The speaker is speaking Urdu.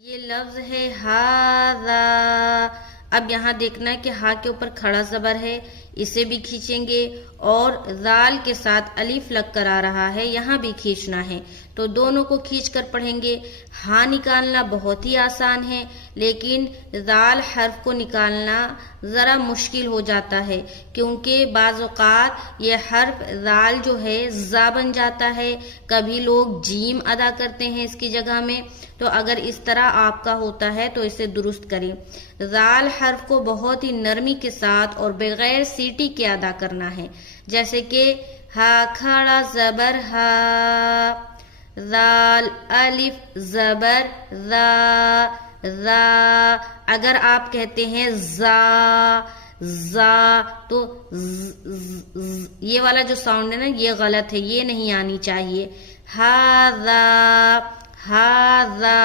یہ لفظ ہے ہاذا۔ اب یہاں دیکھنا ہے کہ ہا کے اوپر کھڑا زبر ہے، اسے بھی کھینچیں گے، اور ذال کے ساتھ الف لگ کر آ رہا ہے، یہاں بھی کھینچنا ہے، تو دونوں کو کھینچ کر پڑھیں گے۔ ہا نکالنا بہت ہی آسان ہے، لیکن ذال حرف کو نکالنا ذرا مشکل ہو جاتا ہے، کیونکہ بعض اوقات یہ حرف ذال جو ہے زا بن جاتا ہے، کبھی لوگ جیم ادا کرتے ہیں اس کی جگہ میں، تو اگر اس طرح آپ کا ہوتا ہے تو اسے درست کریں۔ ذال حرف کو بہت ہی نرمی کے ساتھ اور بغیر سیٹی کے ادا کرنا ہے، جیسے کہ ہا کھڑا زبر ہا، ذال الف زبر ذا، ذا۔ اگر آپ کہتے ہیں زا زا تو یہ والا جو ساؤنڈ ہے نا، یہ غلط ہے، یہ نہیں آنی چاہیے۔ ہاذا ہاذا